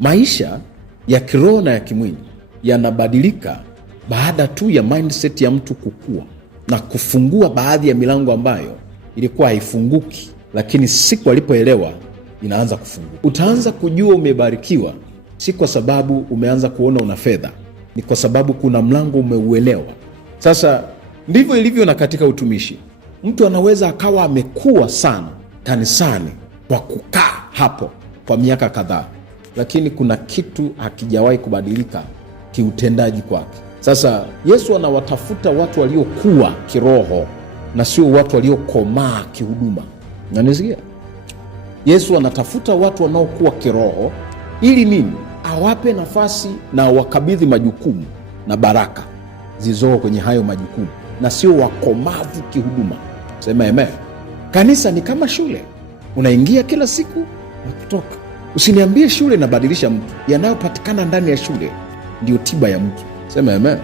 Maisha ya kiroho na ya kimwili yanabadilika baada tu ya mindset ya mtu kukua na kufungua baadhi ya milango ambayo ilikuwa haifunguki, lakini siku alipoelewa inaanza kufunguka. Utaanza kujua umebarikiwa si kwa sababu umeanza kuona una fedha, ni kwa sababu kuna mlango umeuelewa. Sasa ndivyo ilivyo na katika utumishi. Mtu anaweza akawa amekuwa sana kanisani kwa kukaa hapo kwa miaka kadhaa, lakini kuna kitu hakijawahi kubadilika kiutendaji kwake. Sasa Yesu anawatafuta watu waliokuwa kiroho na sio watu waliokomaa kihuduma. Unanisikia? Yesu anatafuta watu wanaokuwa kiroho ili nini? Awape nafasi na wakabidhi majukumu na baraka zilizoko kwenye hayo majukumu, na sio wakomavu kihuduma. Sema amen. Kanisa ni kama shule, unaingia kila siku na kutoka. Usiniambie shule inabadilisha mtu. Yanayopatikana ndani ya shule ndio tiba ya mtu. Sema amen.